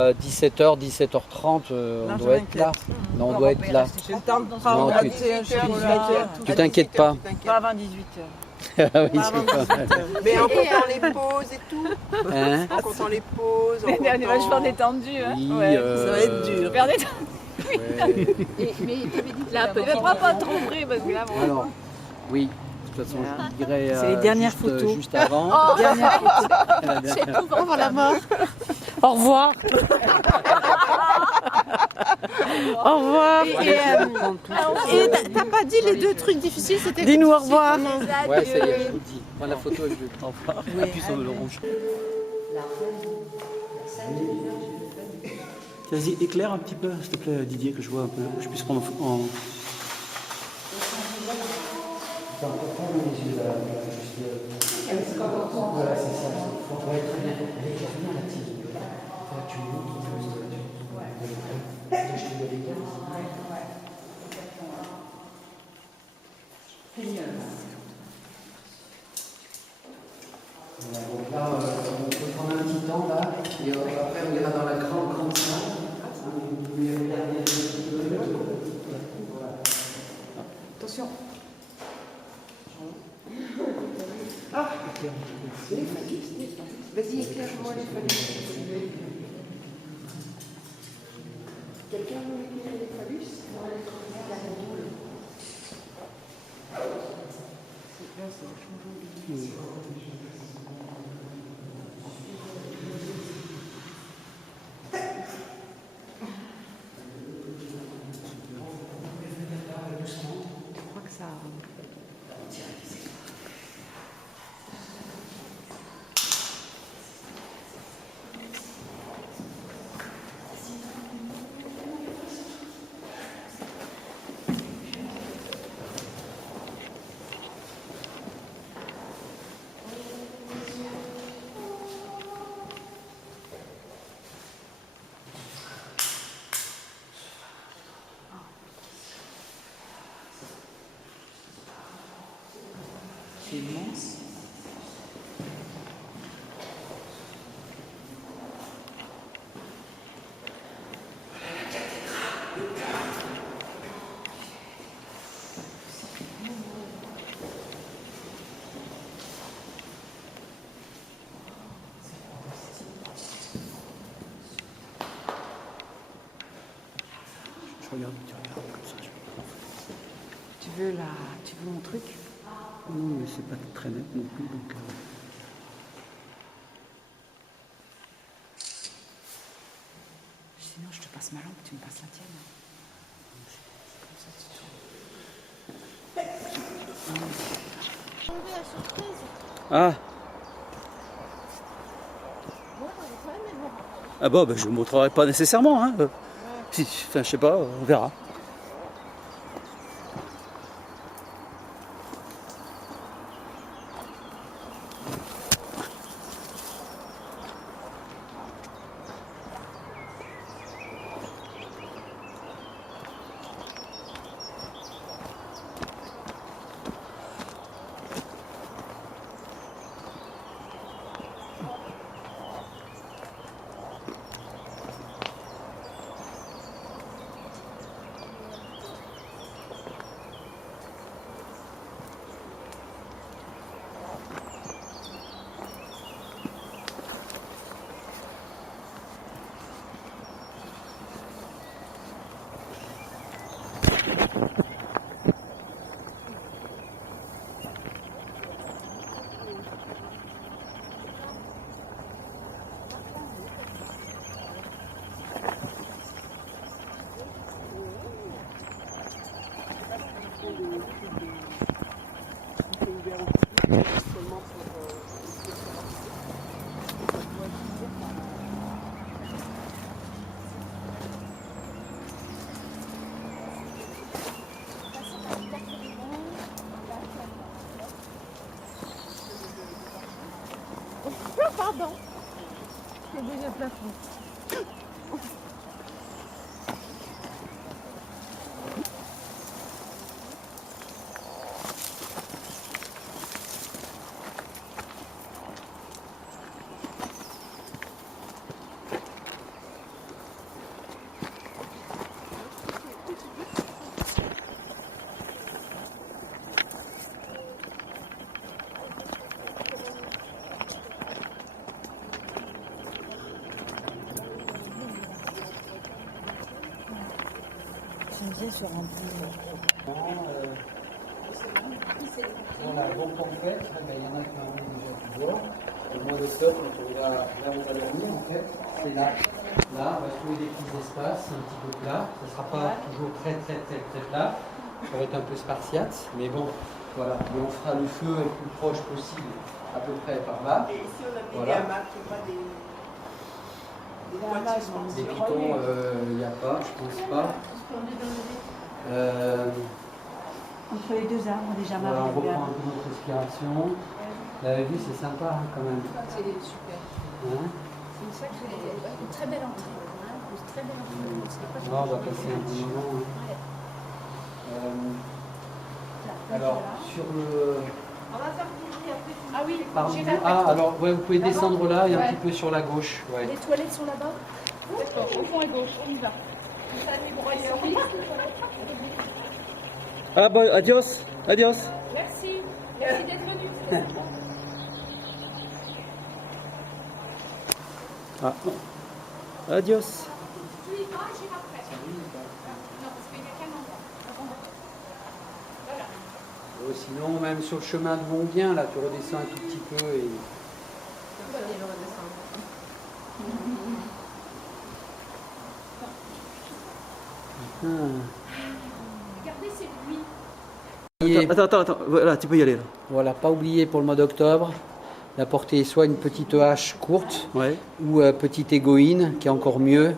17h, 17h30, on doit être là. Non, on doit être là. J'ai le temps de Non, prendre tu- un thé, un chocolat. Tu t'inquiètes pas. Pas avant 18h. Ah oui, c'est pas mal. Mais en comptant les pauses et tout. Hein? En comptant les pauses. On est vachement détendu. Hein. Oui, Ouais. Ça va être dur. Super détendu. ouais. Mais t'avais dit là, peut-être pas trop vrai parce que là, bon. Alors, oui, de toute façon, je dirais C'est les dernières juste, photos. juste avant. Dernière photo. La dernière- C'est tout pour la mort. Au revoir. Au revoir. Et t'as pas dit les deux trucs difficiles, c'était Dis-nous au revoir. Ouais, ça y est, je vous le dis. Prends la photo et je vais au revoir. Appuie sur le rouge. Vas-y, éclaire un petit peu, s'il te plaît, Didier, que je vois un peu, que je puisse prendre en... Voilà, c'est ça. Ouais, très bien. Allez, reviens là, Thierry. Tu montres un peu ce que tu veux. Je te donne les gars. Voilà, donc là, on peut prendre un petit temps là, et après on ira dans la grande salle. Vous pouvez regarder un petit peu. Voilà. Attention. Ah, Vas-y, éclaire-moi les phallus. Quelqu'un veut éclairer les phallus? Je crois que ça. C'est immense. Je regarde, tu regardes comme ça. Tu veux mon truc? Non, mais c'est pas très net non plus, donc... Sinon, je te passe ma lampe, tu me passes la tienne. enlevé la surprise. Ah, Bon, ouais, mais bon. ah bon, ben, je ne montrerai pas nécessairement. Hein. Si, enfin, je sais pas, on verra. Pardon. J'ai bougé le plafond. tu me disais, se remplit. Voilà, donc en fait, il y en a qui ont déjà pu voir. Au mois d'octobre, là on va dormir en fait, c'est là. Là, on va trouver des petits espaces, un petit peu plat. Ça ne sera pas toujours très plat. Ça va être un peu spartiate, mais bon, voilà. Et on fera le feu le plus proche possible, à peu près par là. Et ici, on a mis Voilà. des hamacs, il n'y a pas des boîtiers. Des pitons, il n'y a pas, je pense pas. Entre les deux arbres, déjà Voilà, on marqué. reprend un peu notre respiration. Vous avez vu, c'est sympa quand même. C'est super. Hein? C'est une sacrée, une très belle entrée. Une très belle entrée. On va passer un petit moment. Alors, sur le. On va faire bouger après. Ah oui, Pardon. j'ai la Ah, alors, ouais, vous pouvez descendre là et un petit peu sur la gauche. Ouais. Les toilettes sont là-bas. D'accord, au fond à gauche, on y va. Ah, bon, adios. Adios. Merci. Merci d'être venu. Ah. Adios. Tu y vas, j'irai après. Non, parce qu'il n'y a qu'un endroit. Voilà. Sinon, même sur le chemin de où on vient, là, tu redescends un tout petit peu et. Regardez, c'est lui. Attends, voilà, tu peux y aller là. Voilà, pas oublier pour le mois d'octobre d'apporter soit une petite hache courte Ouais. ou petite égoïne, qui est encore mieux,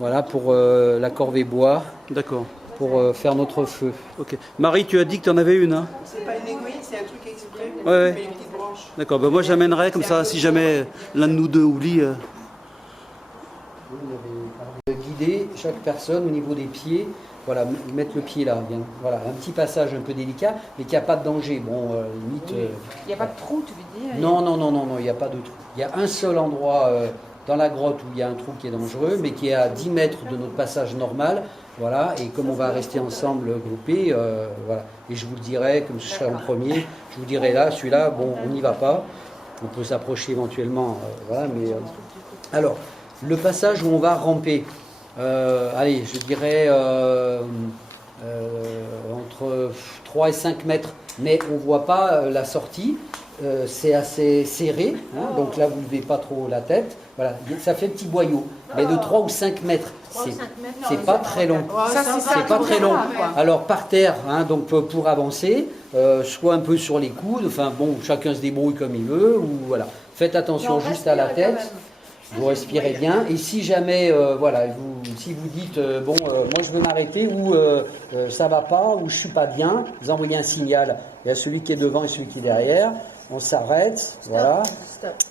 voilà, pour la corvée bois, D'accord. pour faire notre feu. Ok. Marie, tu as dit que tu en avais une, hein? C'est pas une égoïne, c'est un truc exprès. Ouais. On met les petites branches. D'accord. Ben moi, j'amènerai comme ça, si jamais l'un de nous deux oublie. Vous avez guider chaque personne au niveau des pieds, voilà, mettre le pied là, bien, voilà, un petit passage un peu délicat, mais qui n'a pas de danger. Bon, limite. Il n'y a pas de trou, tu veux dire? Non, il n'y a pas de trou. Il y a un seul endroit dans la grotte où il y a un trou qui est dangereux, mais qui est à 10 mètres de notre passage normal. Voilà, et comme on va rester ensemble groupés, voilà. Et je vous le dirai, comme je serai en premier, je vous dirai là, celui-là, bon, on n'y va pas. On peut s'approcher éventuellement, voilà, mais. Alors, le passage où on va ramper, allez, je dirais entre 3 et 5 mètres, mais on ne voit pas la sortie. C'est assez serré, hein, donc là vous ne levez pas trop la tête. Voilà, ça fait petit boyau, mais de 3 ou 5 mètres. C'est pas très long. C'est pas très long. Alors par terre, hein, donc pour avancer, soit un peu sur les coudes, enfin bon, chacun se débrouille comme il veut, ou voilà. Faites attention juste à la tête. Vous respirez bien, et si jamais, voilà, si vous dites, bon, moi je veux m'arrêter, ou ça va pas, ou je suis pas bien, vous envoyez un signal. Il y a celui qui est devant et celui qui est derrière. On s'arrête, voilà.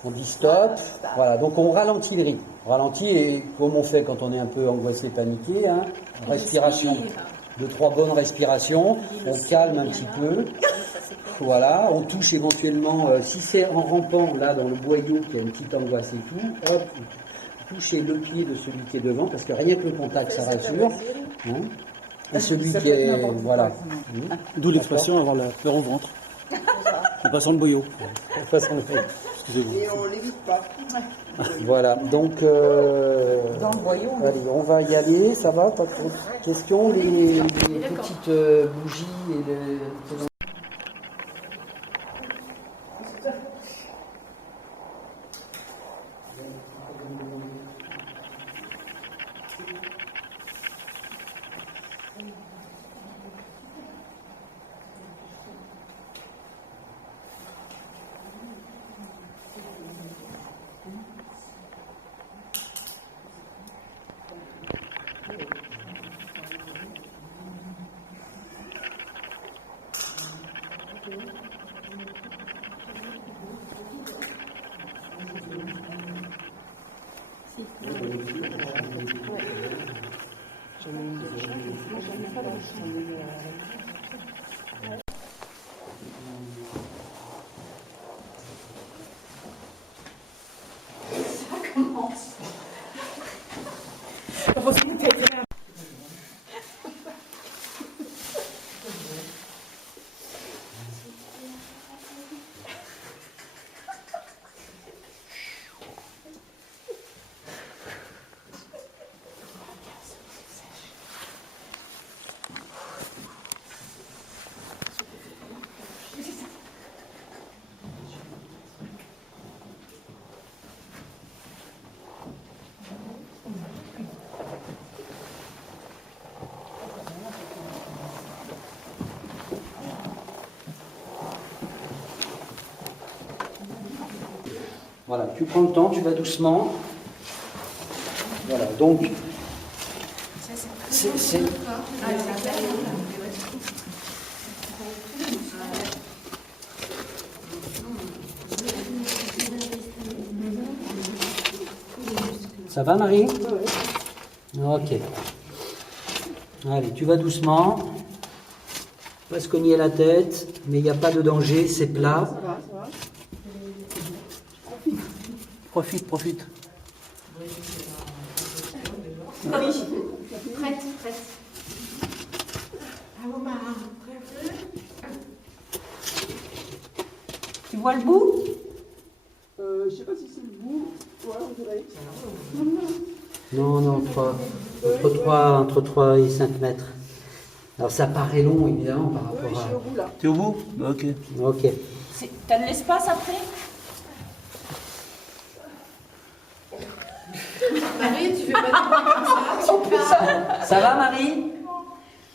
On dit stop. Voilà, donc on ralentit le rythme. On ralentit, et comme on fait quand on est un peu angoissé, paniqué, hein, respiration. 2-3 bonnes respirations, on calme un petit peu. Voilà, on touche éventuellement, si c'est en rampant là dans le boyau qui a une petite angoisse et tout, hop, touchez le pied de celui qui est devant, parce que rien que le contact ça rassure. Hein, et celui qui est. Voilà. D'où l'expression avoir la peur au ventre. En passant le boyau. En passant le boyau. Excusez-moi. Et on l'évite pas. Voilà, donc Dans le boyau. allez, on va y aller, ça va, pas trop de questions, les petites bougies et les. Voilà, tu prends le temps, tu vas doucement. Voilà, donc c'est Ça va, Marie? Ok. Allez, tu vas doucement. Pas se cogner la tête, mais il n'y a pas de danger, c'est plat. Ça va. Profite. Prête. Tu vois le bout? Je sais pas si c'est le bout. Ouais, on dirait. Non, entre 3 et 5 mètres. Alors ça paraît long, évidemment, par Oui, rapport je suis au bout là. T'es au bout? Ok. Ok. T'as de l'espace après? Marie, tu fais pas Ça va, Marie?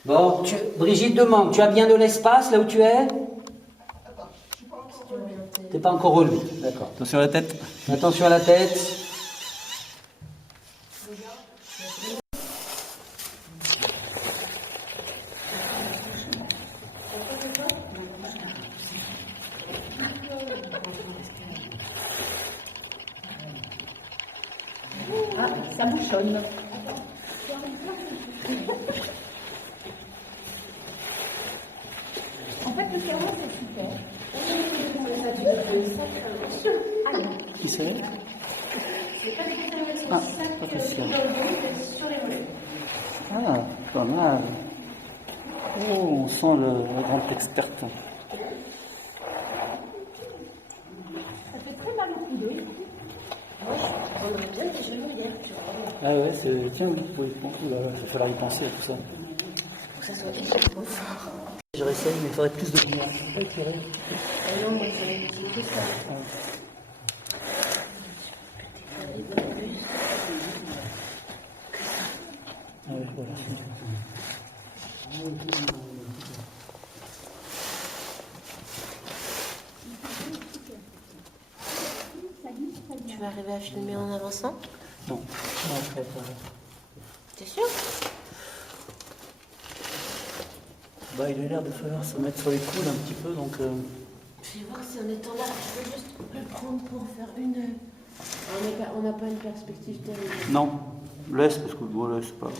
Bon, Brigitte demande, tu as bien de l'espace là où tu es? T'es pas encore relevé, d'accord. Attention à la tête. Attention à la tête. Ça bouchonne. En fait, le cerveau, c'est super. Qui c'est? Ah, pas facile. Ah, pas mal. Oh, on sent la grande experte. Ah ouais, c'est... Tiens, oui, il va falloir y penser à tout ça. Faut que ça soit trop fort. Je réessaye, mais il faudrait plus de lumière. Non, moi, c'est que ça. Ah ouais, voilà. Tu vas arriver à filmer en avançant? Non, non, je ferai pas. T'es sûr? Bah, il a l'air de falloir se mettre sur les coudes un petit peu, donc... Je vais voir si en étant là, je peux juste le prendre pour faire une... On n'a pas une perspective terrible. Non, laisse, parce que voilà, c'est pas...